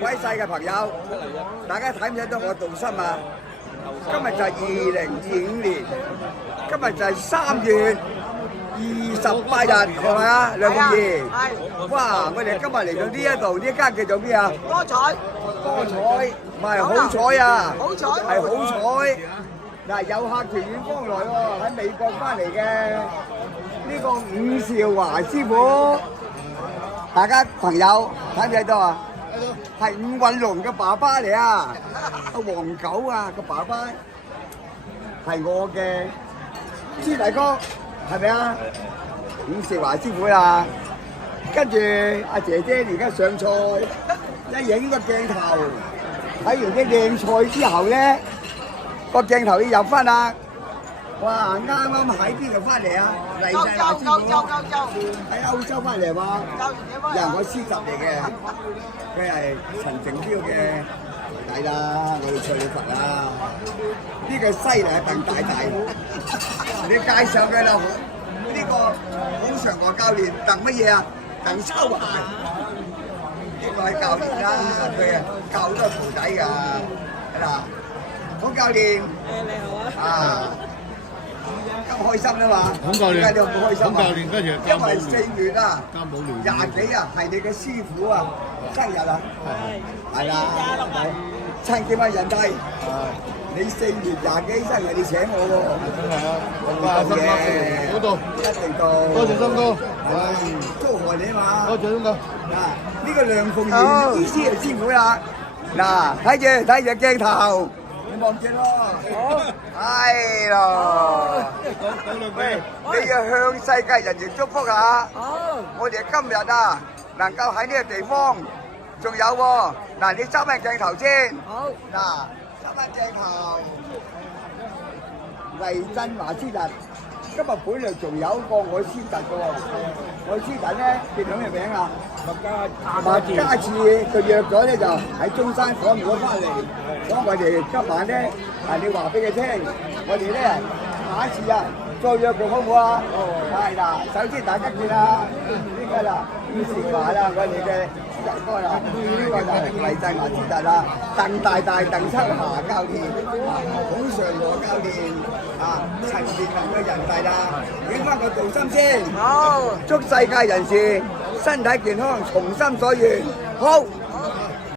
位細嘅朋友，大家睇唔睇到我動心啊？今日就係2025年，今日就係3月28日，係咪啊？梁鳳儀，哇！我哋今日嚟到呢一度，呢間叫做咩啊？多彩，多彩，唔係好彩啊！好彩，係好彩。嗱，有客團遠方來喎，喺美國翻嚟嘅呢個伍兆華師傅，大家朋友睇唔睇到啊？係伍允龍嘅爸爸嚟啊！阿黃九啊，個爸爸係我嘅師弟哥，係咪啊？伍兆華師傅啊，跟住阿姐姐而家上菜，一影個鏡頭，睇完啲靚菜之後咧，個鏡頭要入翻啦！哇，啱啱喺邊度翻嚟啊？嚟晒啦，師傅！喺歐洲翻嚟嘛？又係我師侄嚟嘅，佢係陳靜彪嘅弟啦，我哋蔡李佛啦。呢個犀利係鄧大大，你介紹佢啦，呢個孔常和教練鄧乜嘢啊？鄧秋霞，呢個係教練啦，佢啊教好多徒弟㗎，嗱。孔教練，你好啊！咁開心啦嘛！孔教練，點解你好開心啊？孔教練跟住因為4月啊，交保療20幾啊，係你嘅師傅啊生日啊，係啦，趁幾蚊人低，你4月20幾生日，你請我喎，真係啊！心哥，好到，一定到，多謝心哥，祝賀你啊嘛！多謝心哥。嗱，呢個梁鳳儀醫師係師傅啦，嗱，睇住鏡頭。你望住咯，係咯，喂，你要向世界人員祝福下。我哋今日啊，能夠喺呢個地方，仲有喎，嗱，你收翻鏡頭先。好，嗱，收翻鏡頭。黎振華師侄，今日本來仲有一個我師侄嘅喎，我師侄咧叫咩名啊？麥家志，佢約咗咧就喺中山房如果翻嚟，咁我哋今晚咧你話俾佢聽，我哋咧下一次啊再約佢好唔好啊？係啦，首先大家見啦，呢個啦伍兆華啦，我哋嘅師侄哥啦，呢個就係黎振華師侄啦，鄧大大鄧秋霞教練，孔常和教練啊，陳健林嘅人弟啦，影翻個道心先，好，祝世界人士身體健康，從心所願，好。